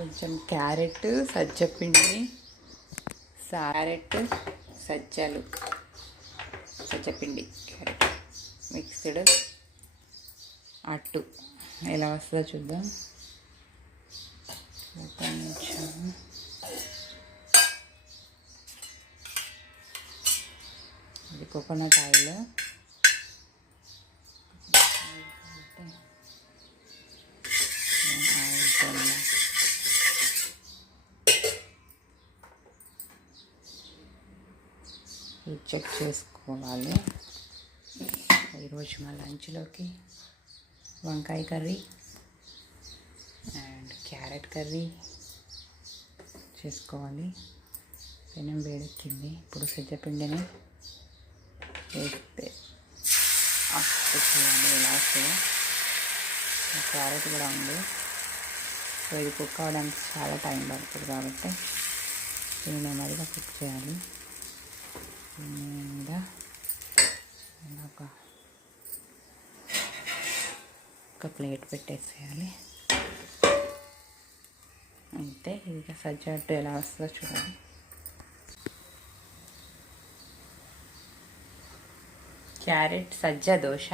కొంచెం క్యారెట్, సజ్జపిండి, సజ్జలు, సజ్జపిండి, carrot mixed అట్టు ఎలా వస్తుందో చూద్దాం. కొంచెం ఇది కోకోనట్ ఆయిల్, చెక్ చేసుకోవాలి. ఈరోజు మా లంచ్లోకి వంకాయ కర్రీ అండ్ క్యారెట్ కర్రీ చేసుకోవాలి. పెనం వేడెక్కింది. ఇప్పుడు సజ్జపిండిని వేస్తే అప్పు చేయండి. లాస్ట్ క్యారెట్ కూడా ఉంది. సో ఇది కుక్ అవ్వడానికి చాలా టైం పడుతుంది కాబట్టి దీన్ని నెమ్మదిగా కుక్ చేయాలి. మీద ఒక ప్లేట్ పెట్టేసేయాలి. అంతే. ఇది సజ్జ అట్టు ఎలా వస్తుందో చూడండి. క్యారెట్ సజ్జ దోశ.